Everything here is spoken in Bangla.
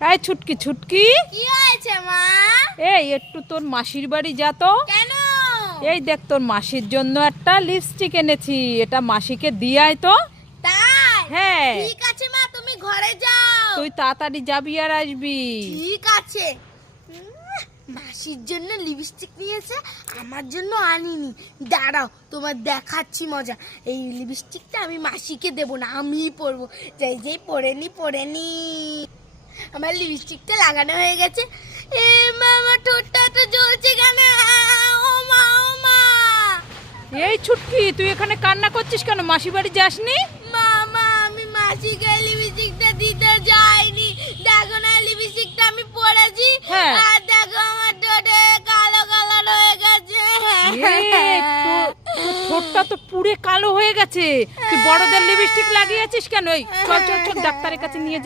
এই ছুটকি ছুটকি, কি হয়েছে মা? এই একটু তোর মাসির বাড়ি যা তো। কেন? এই দেখ তোর মাসির জন্য একটা লিপস্টিক এনেছি, এটা মাসিকে দিয়ে আয় তো। তাই? হ্যাঁ। ঠিক আছে মা, তুমি ঘরে যাও। তুই তাড়াতাড়ি যাবি আর আসবি। ঠিক আছে। মাসির জন্য লিপস্টিক নিয়েছে, আমার জন্য আনিনি। দাঁড়াও, তোমার দেখাচ্ছি মজা। এই লিপস্টিকটা আমি মাসিকে দেব না, আমিই পরবো। যেই যেই পরে নি। আমার লিপস্টিকটা লাগানো হয়ে গেছে। এ মা, আমার ঠোঁটটা তো জ্বলছে কেন? ও মা, ও মা। এই ছুটকি, তুই এখানে কান্না করছিস কেন? মাসি বাড়ি যাসনি? মামা, আমি মাসিকে লিপস্টিকটা দিতে যাইনি। দেখো না, লিপস্টিকটা আমি পরেছি। হ্যাঁ। আর দেখো আমার ঠোঁটে কালো কালার হয়ে গেছে। তোর ঠোঁটটা তো পুরে কালো হয়ে গেছে। তুই বড়দের লিপস্টিক লাগিয়েছিস কেন? এই চল চল চল, ডাক্তারের কাছে নিয়ে যা।